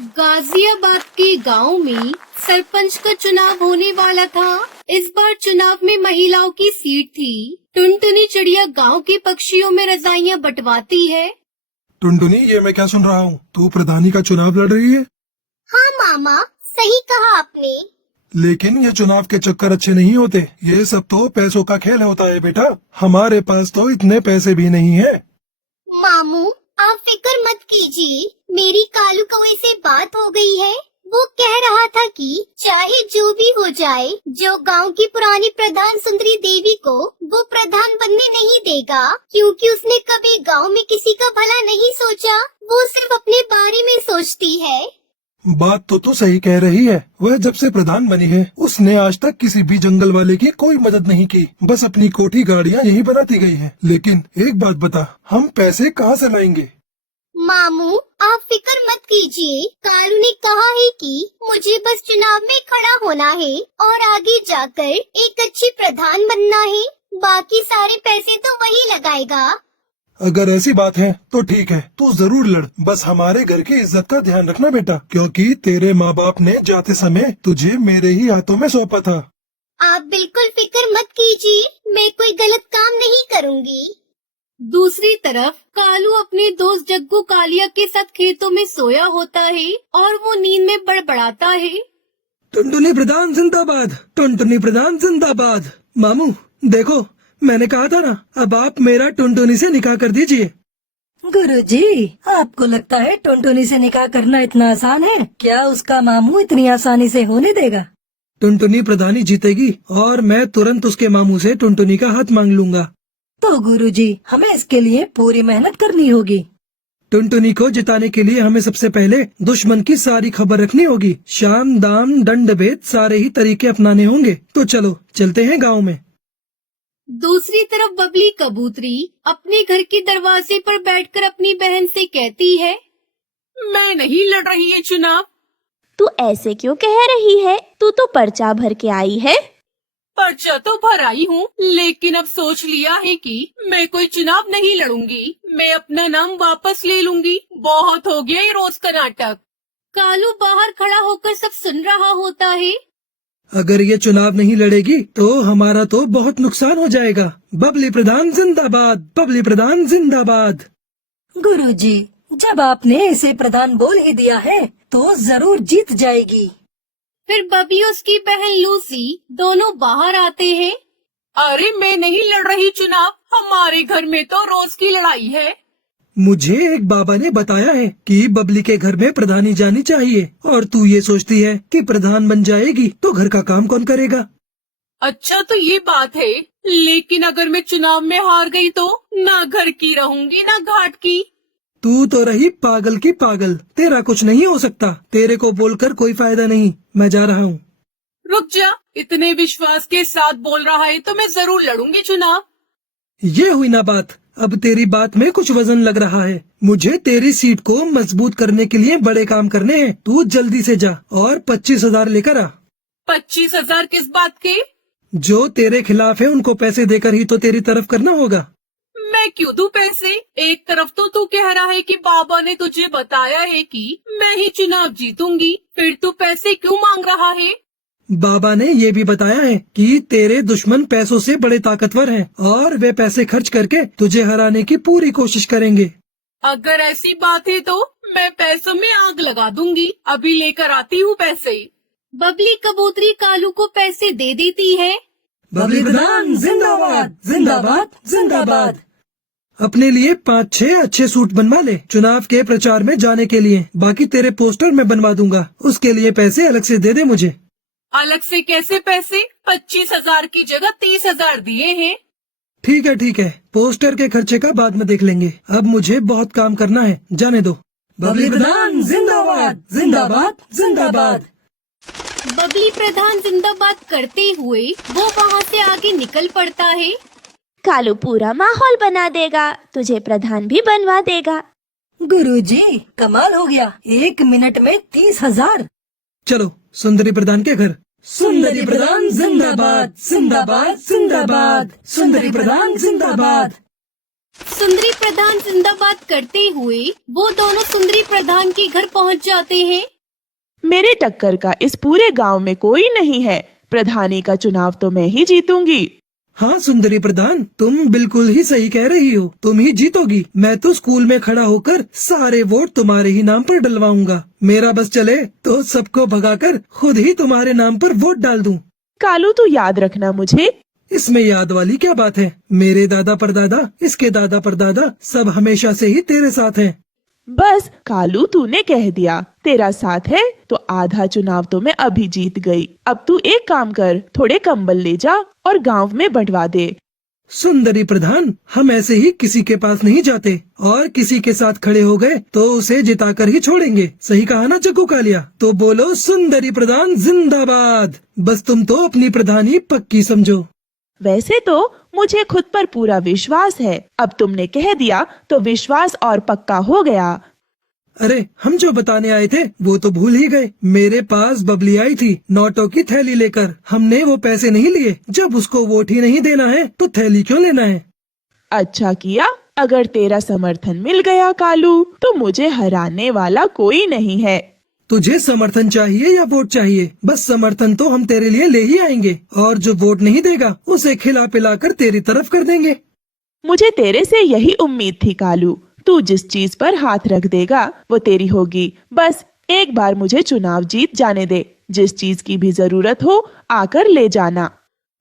गाजियाबाद के गांव में सरपंच का चुनाव होने वाला था। इस बार चुनाव में महिलाओं की सीट थी। टुनटुनी चिड़िया गांव के पक्षियों में रजाइयां बंटवाती है। टुनटुनी, ये मैं क्या सुन रहा हूँ? तू प्रधानी का चुनाव लड़ रही है? हाँ मामा, सही कहा आपने। लेकिन ये चुनाव के चक्कर अच्छे नहीं होते। ये सब तो पैसों का खेल होता है बेटा। हमारे पास तो इतने पैसे भी नहीं है। मामू, आप फिक्र मत कीजिए, मेरी कालू कौवे से बात हो गई है। वो कह रहा था कि चाहे जो भी हो जाए, जो गांव की पुरानी प्रधान सुंदरी देवी को वो प्रधान बनने नहीं देगा, क्योंकि उसने कभी गांव में किसी का भला नहीं सोचा। वो सिर्फ अपने बारे में सोचती है। बात तो तू सही कह रही है। वह जब से प्रधान बनी है, उसने आज तक किसी भी जंगल वाले की कोई मदद नहीं की। बस अपनी कोठी गाड़ियाँ यही बनाती गई है। लेकिन एक बात बता, हम पैसे कहाँ से लाएंगे? मामू, आप फिक्र मत कीजिए। कालू ने कहा है कि मुझे बस चुनाव में खड़ा होना है और आगे जाकर एक अच्छी प्रधान बनना है। बाकी सारे पैसे तो वही लगाएगा। अगर ऐसी बात है तो ठीक है, तू जरूर लड़। बस हमारे घर की इज्जत का ध्यान रखना बेटा, क्योंकि तेरे माँ बाप ने जाते समय तुझे मेरे ही हाथों में सौंपा था। आप बिल्कुल फिक्र मत कीजिए, मैं कोई गलत काम नहीं करूँगी। दूसरी तरफ कालू अपने दोस्त जग्गू कालिया के साथ खेतों में सोया होता है और वो नींद में बड़बड़ाता है। टुनटुनी प्रधान जिंदाबाद, टुनटुनी प्रधान जिंदाबाद। मामू देखो, मैंने कहा था ना, अब आप मेरा टुनटुनी से निकाह कर दीजिए। गुरुजी, आपको लगता है टुनटुनी से निकाह करना इतना आसान है? क्या उसका मामू इतनी आसानी से होने देगा? टुनटुनी प्रधानी जीतेगी और मैं तुरंत उसके मामू से टुनटुनी का हाथ मांग लूंगा। तो गुरुजी, हमें इसके लिए पूरी मेहनत करनी होगी। टुनटुनी को जिताने के लिए हमें सबसे पहले दुश्मन की सारी खबर रखनी होगी। शाम दाम दंड भेद सारे ही तरीके अपनाने होंगे। तो चलो चलते हैं गाँव में। दूसरी तरफ बबली कबूतरी अपने घर के दरवाजे पर बैठकर अपनी बहन से कहती है, मैं नहीं लड़ रही है चुनाव। तू ऐसे क्यों कह रही है? तू तो पर्चा भर के आई है। पर्चा तो भर आई हूँ, लेकिन अब सोच लिया है कि मैं कोई चुनाव नहीं लड़ूंगी। मैं अपना नाम वापस ले लूंगी। बहुत हो गया ये रोज का नाटक। कालू बाहर खड़ा होकर सब सुन रहा होता है। अगर ये चुनाव नहीं लड़ेगी तो हमारा तो बहुत नुकसान हो जाएगा। बबली प्रधान जिंदाबाद, बबली प्रधान जिंदाबाद। गुरुजी, जब आपने इसे प्रधान बोल ही दिया है तो जरूर जीत जाएगी। फिर बबली और उसकी बहन लूसी दोनों बाहर आते हैं। अरे मैं नहीं लड़ रही चुनाव, हमारे घर में तो रोज की लड़ाई है। मुझे एक बाबा ने बताया है कि बबली के घर में प्रधानी जानी चाहिए, और तू ये सोचती है कि प्रधान बन जाएगी तो घर का काम कौन करेगा? अच्छा तो ये बात है, लेकिन अगर मैं चुनाव में हार गई तो ना घर की रहूंगी ना घाट की। तू तो रही पागल की पागल, तेरा कुछ नहीं हो सकता। तेरे को बोलकर कोई फायदा नहीं, मैं जा रहा हूँ। रुक जा, इतने विश्वास के साथ बोल रहा है तो मैं जरूर लड़ूंगी चुनाव। ये हुई ना बात। अब तेरी बात में कुछ वजन लग रहा है। मुझे तेरी सीट को मजबूत करने के लिए बड़े काम करने हैं। तू जल्दी से जा और 25,000 लेकर आ। 25,000 किस बात के? जो तेरे खिलाफ है उनको पैसे देकर ही तो तेरी तरफ करना होगा। मैं क्यों दूं पैसे? एक तरफ तो तू कह रहा है कि बाबा ने तुझे बताया है कि मैं ही चुनाव जीतूंगी, फिर तू पैसे क्यों मांग रहा है? बाबा ने ये भी बताया है कि तेरे दुश्मन पैसों से बड़े ताकतवर हैं और वे पैसे खर्च करके तुझे हराने की पूरी कोशिश करेंगे। अगर ऐसी बात है तो मैं पैसों में आग लगा दूंगी। अभी लेकर आती हूँ पैसे। बबली कबूतरी कालू को पैसे दे देती है। बबली प्रधान जिंदाबाद, जिंदाबाद, जिंदाबाद। अपने लिए 5-6 अच्छे सूट बनवा ले चुनाव के प्रचार में जाने के लिए। बाकी तेरे पोस्टर मैं बनवा दूंगा, उसके लिए पैसे अलग से दे दे मुझे। अलग से कैसे पैसे? 25,000 की जगह 30,000 दिए हैं। ठीक है, पोस्टर के खर्चे का बाद में देख लेंगे। अब मुझे बहुत काम करना है, जाने दो। बबली प्रधान जिंदाबाद, जिंदाबाद, जिंदाबाद। बबली प्रधान जिंदाबाद करते हुए वो वहाँ से आगे निकल पड़ता है। कालू पूरा माहौल बना देगा, तुझे प्रधान भी बनवा देगा। गुरुजी, कमाल हो गया, 1 मिनट में 30,000। चलो सुंदरी प्रधान के घर। सुंदरी प्रधान जिंदाबाद, जिंदाबाद, जिंदाबाद। सुंदरी प्रधान जिंदाबाद। सुंदरी प्रधान जिंदाबाद करते हुए वो दोनों सुंदरी प्रधान के घर पहुंच जाते हैं। मेरे टक्कर का इस पूरे गांव में कोई नहीं है। प्रधानी का चुनाव तो मैं ही जीतूंगी। हाँ सुंदरी प्रधान, तुम बिल्कुल ही सही कह रही हो, तुम ही जीतोगी। मैं तो स्कूल में खड़ा होकर सारे वोट तुम्हारे ही नाम पर डलवाऊंगा। मेरा बस चले तो सबको भगाकर खुद ही तुम्हारे नाम पर वोट डाल दूं। कालू तू याद रखना मुझे। इसमें याद वाली क्या बात है? मेरे दादा परदादा, इसके दादा परदादा सब हमेशा से ही तेरे साथ हैं। बस कालू तूने कह दिया तेरा साथ है तो आधा चुनाव तो मैं अभी जीत गई। अब तू एक काम कर, थोड़े कंबल ले जा और गांव में बंटवा दे। सुंदरी प्रधान, हम ऐसे ही किसी के पास नहीं जाते और किसी के साथ खड़े हो गए तो उसे जिताकर ही छोड़ेंगे। सही कहा ना चक्कू कालिया? तो बोलो सुंदरी प्रधान जिंदाबाद। बस तुम तो अपनी प्रधानी पक्की समझो। वैसे तो मुझे खुद पर पूरा विश्वास है। अब तुमने कह दिया तो विश्वास और पक्का हो गया। अरे हम जो बताने आए थे वो तो भूल ही गए। मेरे पास बबली आई थी नोटों की थैली लेकर। हमने वो पैसे नहीं लिए। जब उसको वोट ही नहीं देना है तो थैली क्यों लेना है? अच्छा किया। अगर तेरा समर्थन मिल गया कालू तो मुझे हराने वाला कोई नहीं है। तुझे समर्थन चाहिए या वोट चाहिए? बस समर्थन तो हम तेरे लिए ले ही आएंगे और जो वोट नहीं देगा उसे खिला पिला कर तेरी तरफ कर देंगे। मुझे तेरे से यही उम्मीद थी कालू। तू जिस चीज पर हाथ रख देगा वो तेरी होगी। बस एक बार मुझे चुनाव जीत जाने दे। जिस चीज की भी जरूरत हो आकर ले जाना।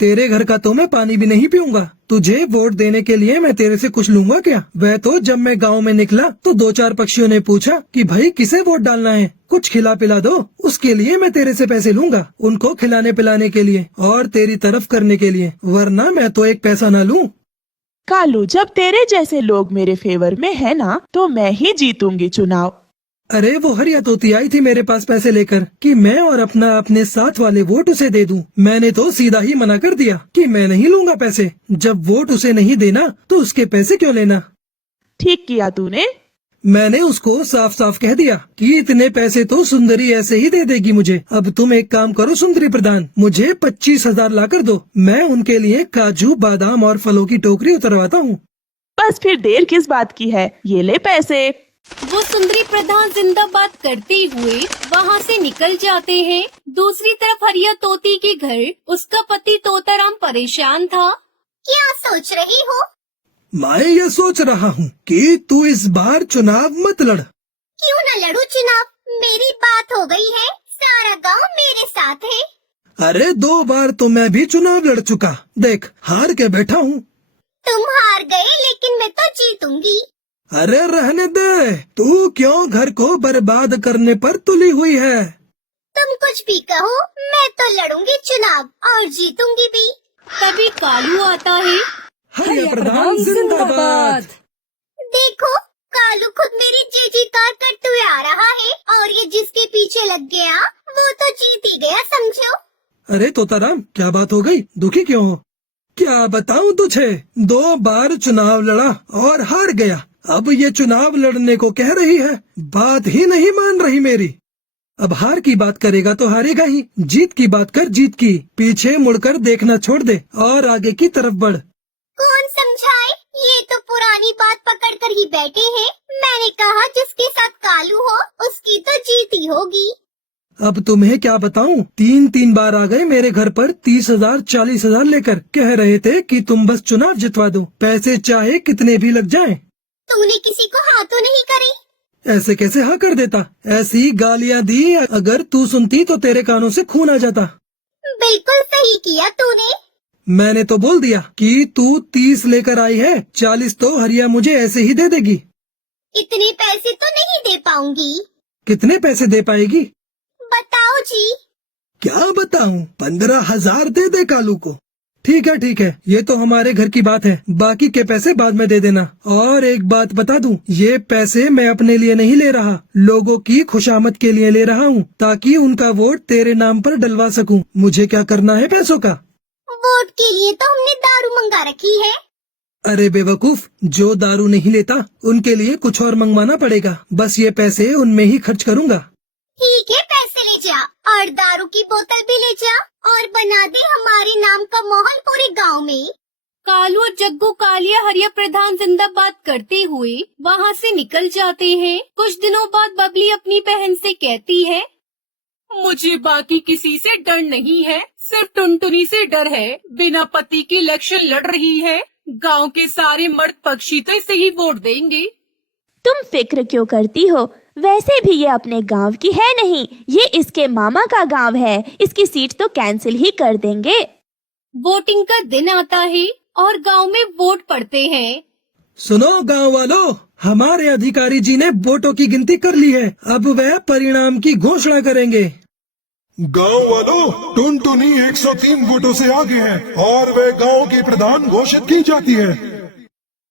तेरे घर का तो मैं पानी भी नहीं पीऊंगा। तुझे वोट देने के लिए मैं तेरे से कुछ लूंगा क्या? वह तो जब मैं गांव में निकला तो 2-4 पक्षियों ने पूछा कि भाई किसे वोट डालना है, कुछ खिला पिला दो। उसके लिए मैं तेरे से पैसे लूंगा, उनको खिलाने पिलाने के लिए और तेरी तरफ करने के लिए, वरना मैं तो एक पैसा न लूं। कालू जब तेरे जैसे लोग मेरे फेवर में है ना तो मैं ही जीतूंगी चुनाव। अरे वो हरिया तोती आई थी मेरे पास पैसे लेकर कि मैं और अपने साथ वाले वोट उसे दे दूं। मैंने तो सीधा ही मना कर दिया कि मैं नहीं लूंगा पैसे। जब वोट उसे नहीं देना तो उसके पैसे क्यों लेना? ठीक किया तूने। मैंने उसको साफ साफ कह दिया कि इतने पैसे तो सुंदरी ऐसे ही दे देगी मुझे। अब तुम एक काम करो सुंदरी प्रधान, मुझे 25,000 ला कर दो। मैं उनके लिए काजू बादाम और फलों की टोकरी उतरवाता हूँ। बस फिर देर किस बात की है, ये ले पैसे। वो सुंदरी प्रधान जिंदाबाद करते हुए वहाँ से निकल जाते हैं। दूसरी तरफ हरिया तोती के घर उसका पति तोताराम परेशान था। क्या सोच रही हो? मैं ये सोच रहा हूँ कि तू इस बार चुनाव मत लड़। क्यों न लड़ू चुनाव? मेरी बात हो गई है, सारा गांव मेरे साथ है। अरे 2 बार तो मैं भी चुनाव लड़ चुका, देख हार के बैठा हूँ। तुम हार गए लेकिन मैं तो जीतूंगी। अरे रहने दे, तू क्यों घर को बर्बाद करने पर तुली हुई है? तुम कुछ भी कहो, मैं तो लड़ूंगी चुनाव और जीतूंगी भी। तभी कालू आता है। हरिया प्रधान जिंदाबाद। देखो कालू खुद मेरी जीजी कार करते हुए आ रहा है और ये जिसके पीछे लग गया वो तो जीत ही गया समझो। अरे तोताराम क्या बात हो गई? दुखी क्यों हो? क्या बताऊं तुझे, 2 बार चुनाव लड़ा और हार गया। अब ये चुनाव लड़ने को कह रही है, बात ही नहीं मान रही मेरी। अब हार की बात करेगा तो हारेगा ही। जीत की बात कर, जीत की। पीछे मुड़कर देखना छोड़ दे और आगे की तरफ बढ़। कौन समझाए? ये तो पुरानी बात पकड़ कर ही बैठे हैं। मैंने कहा जिसके साथ कालू हो उसकी तो जीत ही होगी। अब तुम्हें क्या बताऊं, 3 बार आ गए मेरे घर पर 30,000 40,000 लेकर। कह रहे थे कि तुम बस चुनाव जितवा दो, पैसे चाहे कितने भी लग जाएं। तूने किसी को हाँ तो नहीं करे? ऐसे कैसे हाँ कर देता? ऐसी गालियां दी, अगर तू सुनती तो तेरे कानों से खून आ जाता। बिल्कुल सही किया तूने। मैंने तो बोल दिया कि तू 30 लेकर आई है, 40 तो हरिया मुझे ऐसे ही दे देगी। इतने पैसे तो नहीं दे पाऊंगी। कितने पैसे दे पाएगी? बताओ जी। क्या बताऊं, 15,000 दे दे कालू को। ठीक है, ये तो हमारे घर की बात है। बाकी के पैसे बाद में दे देना। और एक बात बता दूं, ये पैसे मैं अपने लिए नहीं ले रहा, लोगों की खुशामद के लिए ले रहा हूँ, ताकि उनका वोट तेरे नाम पर डलवा सकूं। मुझे क्या करना है पैसों का? वोट के लिए तो हमने दारू मंगा रखी है। अरे बेवकूफ, जो दारू नहीं लेता उनके लिए कुछ और मंगवाना पड़ेगा। बस ये पैसे उनमें ही खर्च करूँगा। ठीक है, पैसे ले जा और दारू की बोतल भी ले जा और बना दे हमारे नाम का माहौल पूरे गांव में। कालू और जग्गू कालिया हरिया प्रधान जिंदाबाद करते हुए वहाँ से निकल जाते हैं। कुछ दिनों बाद बबली अपनी बहन से कहती है, मुझे बाकी किसी से डर नहीं है, सिर्फ टुनटुनी से डर है। बिना पति के इलेक्शन लड़ रही है। गांव के सारे मर्द पक्षी तो इसे ही वोट देंगे। तुम फिक्र क्यों करती हो? वैसे भी ये अपने गांव की है नहीं, ये इसके मामा का गांव है। इसकी सीट तो कैंसिल ही कर देंगे। वोटिंग का दिन आता है और गांव में वोट पड़ते हैं। सुनो गांव वालों, हमारे अधिकारी जी ने वोटों की गिनती कर ली है। अब वह परिणाम की घोषणा करेंगे। गांव वालों, टुनटुनी 103 वोटों से आगे है और वह गांव की प्रधान घोषित की जाती है।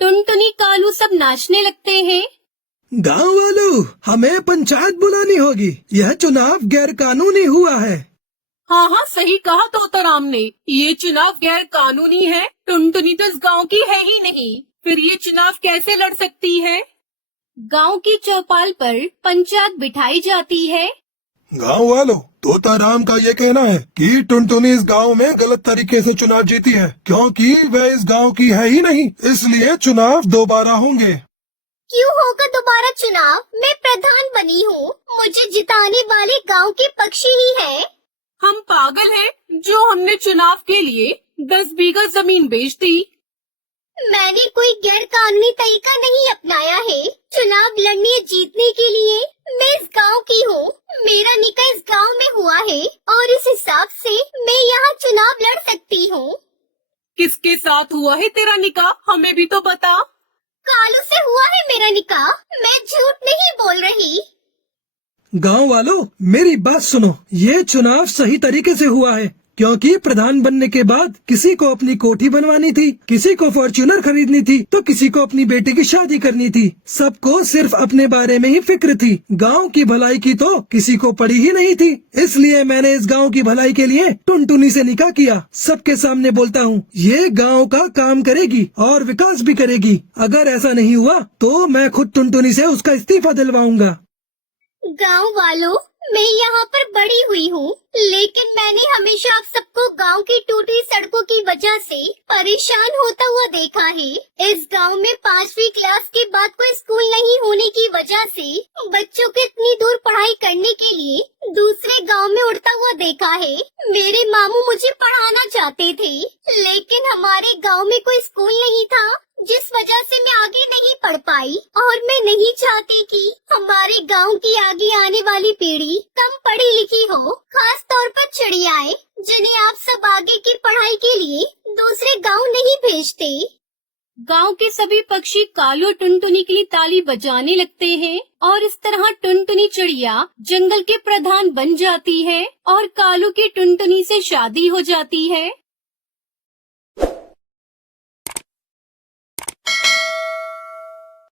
टुनटुनी कालू सब नाचने लगते हैं। गांव वालों, हमें पंचायत बुलानी होगी। यह चुनाव गैर कानूनी हुआ है। हाँ हाँ, सही कहा तोताराम ने। ये चुनाव गैर कानूनी है। टुनटुनी तो इस गांव की है ही नहीं, फिर ये चुनाव कैसे लड़ सकती है? गांव की चौपाल पर पंचायत बिठाई जाती है। गांव वालों, तोताराम का ये कहना है कि टुनटुनी इस गांव में गलत तरीके से चुनाव जीती है, क्योंकि वह इस गांव की है ही नहीं, इसलिए चुनाव दोबारा होंगे। क्यों होगा दोबारा चुनाव? मैं प्रधान बनी हूँ, मुझे जिताने वाले गांव के पक्षी ही हैं। हम पागल हैं जो हमने चुनाव के लिए 10 बीघा जमीन बेच दी। मैंने कोई गैर कानूनी तरीका नहीं अपनाया है। चुनाव लड़ने जीतने के लिए मैं इस गांव की हूँ। मेरा निकाह इस गांव में हुआ है और इस हिसाब से मैं यहाँ चुनाव लड़ सकती हूँ। किसके साथ हुआ है तेरा निकाह? हमें भी तो बता। कालू से हुआ है मेरा निकाह, मैं झूठ नहीं बोल रही। गांव वालों, मेरी बात सुनो। ये चुनाव सही तरीके से हुआ है, क्योंकि प्रधान बनने के बाद किसी को अपनी कोठी बनवानी थी, किसी को फॉर्च्यूनर खरीदनी थी, तो किसी को अपनी बेटी की शादी करनी थी। सबको सिर्फ अपने बारे में ही फिक्र थी। गांव की भलाई की तो किसी को पड़ी ही नहीं थी। इसलिए मैंने इस गांव की भलाई के लिए टुनटुनी से निकाह किया। सबके सामने बोलता हूँ, ये गांव का काम करेगी और विकास भी करेगी। अगर ऐसा नहीं हुआ तो मैं खुद टुनटुनी से उसका इस्तीफा दिलवाऊंगा। गांव वालों, मैं यहाँ पर बड़ी हुई हूँ, लेकिन मैंने हमेशा आप सबको गांव की टूटी सड़कों की वजह से परेशान होता हुआ देखा है। इस गांव में 5वीं क्लास के बाद कोई स्कूल नहीं होने की वजह से बच्चों को इतनी दूर पढ़ाई करने के लिए दूसरे गांव में उड़ता हुआ देखा है। मेरे मामू मुझे पढ़ाना चाहते थे, लेकिन हमारे गांव में कोई स्कूल नहीं था, जिस वजह से मैं आगे नहीं पढ़ पाई। और मैं नहीं चाहती कि हमारे गांव की आगे आने वाली पीढ़ी कम पढ़ी लिखी हो, खास तौर पर चिड़ियाएं, जिन्हें आप सब आगे की पढ़ाई के लिए दूसरे गांव नहीं भेजते। गांव के सभी पक्षी कालू और टुनटुनी के लिए ताली बजाने लगते हैं और इस तरह टुनटुनी चिड़िया जंगल के प्रधान बन जाती है और कालू की टुनटुनी से शादी हो जाती है।